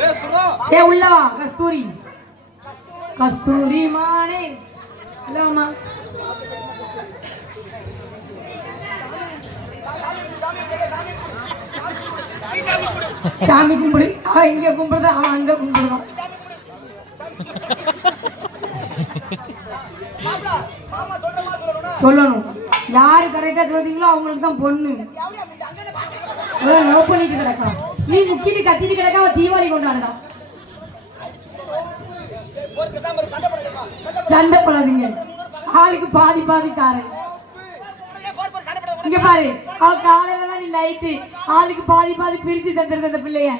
ஏ உள்ளவா கஸ்தூரி. கஸ்தூரி மானே. இல்லம்மா சாமி கும்பிடு. அவன் இங்க கும்பிடுதா அவன் அங்க கும்பிடுவான் சொல்லணும். யாரு கரெக்டா சொல்றீங்களோ அவங்களுக்கு தான் பொண்ணு. நோ பண்ணிட்டு கிடக்கா நீ முக்கிட்டு கத்திட்டு கிடக்க அவன் தீபாவளி கொண்டாடா சண்டை பழவீங்க ஆளுக்கு பாதி பாதி காரன் இங்க பாரு அவ காலையில தான் நீ லைட்டு ஆளுக்கு பாதி பாதி பிரிச்சு தந்துருந்த பிள்ளைய.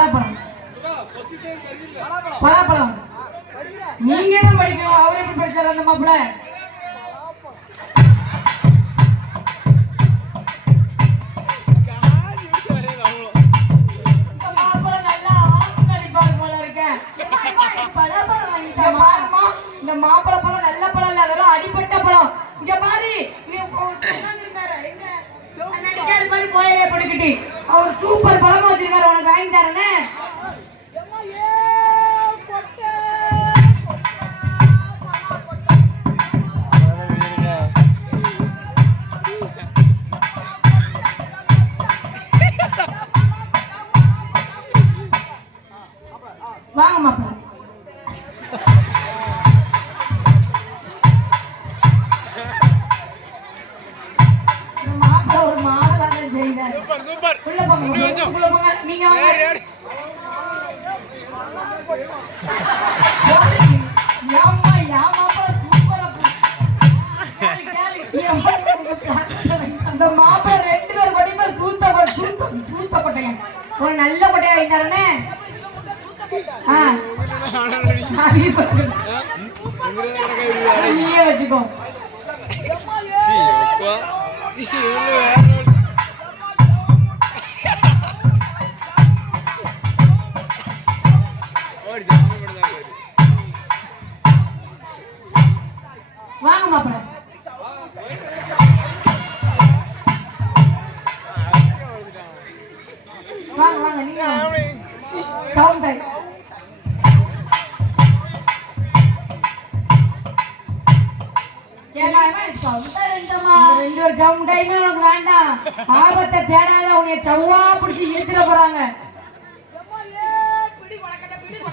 பலாப்பழம் பலாப்பழம் நீங்க தான் படிக்கணும் அவரே எப்படி படிச்சாரு அந்த மாப்பிள்ள மாப்பிள்ளை நல்லா போல இருக்கேன். இந்த மாப்பிளை பழம் நல்ல பழம் இல்ல வெறும் அடிப்பட்ட பழம். இங்க பாரு நீ உ- படுக்கிட்டு. அவர் சூப்பர் பழமா வச்சிருக்காரு உனக்கு வாங்கி தரேனே. அந்த மாப்பிள ரெண்டு பேர் கொடியுமே சூத்த கொ- சூத்த சூத்த கொட்டையன் ஒரு நல்ல கொட்டையா வைத்தாரனே ஆ நான் சொல்றேன். நீயே வச்சுக்கோ வாங்க மாப்பிள. வாங்க வாங்க நீங்க வாங்க. சவுண்ட் டைம் ரெண்டு ஒரு சவுண்ட் டைமே உனக்கு வேண்டாம். ஆபத்தை தேடாத உன்னை சவ்வா பிடிச்சி இழுத்துட போறாங்க.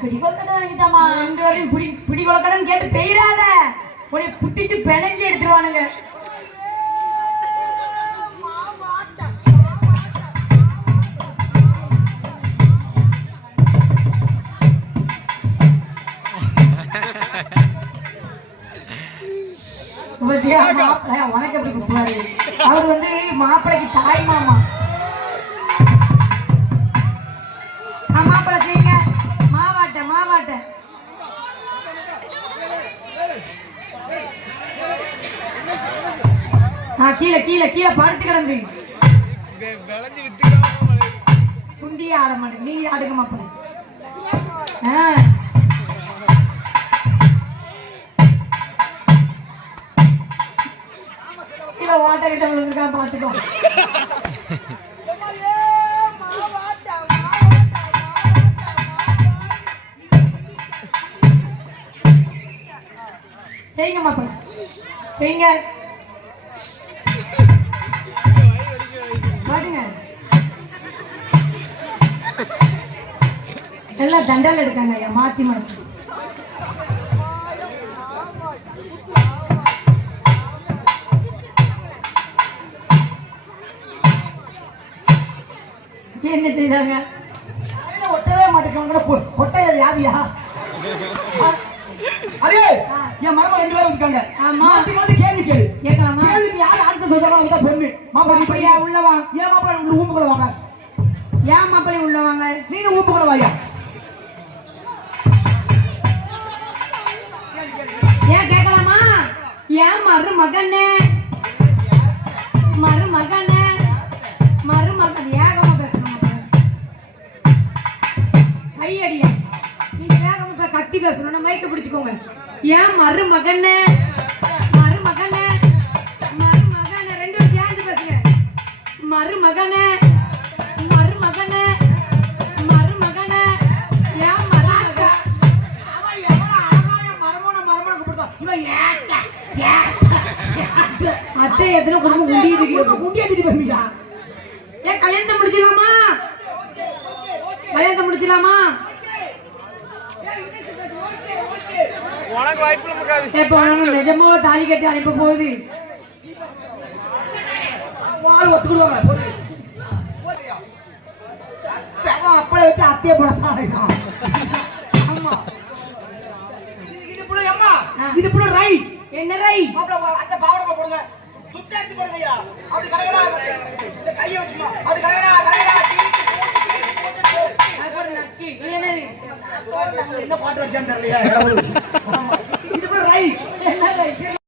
பிடி கொழுக்கட்டை வாங்கித்தாம்மா. ரெண்டு பேரையும் கேட்டு பெய்யாத உன்னை புட்டிச்சு பிணைஞ்சு எடுத்துருவானுங்க. உனக்கு எப்படி கூப்பிடுவாரு? அவர் வந்து மாப்பிள்ளைக்கு தாய் மாமா. கீழே கீழே கீழே படுத்து கிடந்து. குண்டியே ஆட மாட்டேன் நீங்க ஆடுங்க மாப்பிள்ள? ஆ. கீழே வாட்டர் கிட்ட விழுந்துருக்கா பாத்துக்கோ செய்யுங்க மாப்பிள்ள. செய்யுங்க. எல்லாம் தண்டல் எடுக்காங்க ஐயா மாத்தி மாத்தி. என்ன செய்தாங்க ஒட்டவே மாட்டேங்க கொட்டைய வியாதியா அதே என் மரமா ரெண்டு பேரும் இருக்காங்க. மாத்தி மாத்தி கேள்வி கேளு. கேட்கலாமா? கேள்விக்கு யாரு ஆன்சர் சொல்றாங்க தான் பொண்ணு. மாப்பிள்ளை பையன் உள்ளவா? ஏன் மாப்பிள்ளை உள்ள ஊம்புக்குள்ள வாங்க? ஏன் மாப்பிள்ளை உள்ளவாங்க? நீங்க ஊம்புக்குள்ள வாயா ஏன் கேட்கலாமா ஏன் மருமகன்னு மருமகனே. மருமகன் வேகமா பேசணும் கையடியா நீங்க வேகமா கத்தி பேசணும். மைக்க பிடிச்சுக்கோங்க. ஏன் மருமகனே. மருமகனே. மருமகனே ரெண்டு பேரும் சேர்ந்து பேசுங்க. மருமகனே. உனக்கு வாய்ப்பு வேணாலும் நிஜமா தாலி கட்டி அனுப்ப போகுது? அப்பளை வச்சு அத்தைய போட ஆமா இது புள்ள அம்மா. இது புள்ள ரை. என்ன ரை? அந்த பாவடை போடுங்க. சுத்த எடுத்து போடுங்க ஐயா அப்படி இந்த கையை வச்சுமா அப்படி கலகடா கலகடா Iya nih. Ini kuadrat jangan terlihat.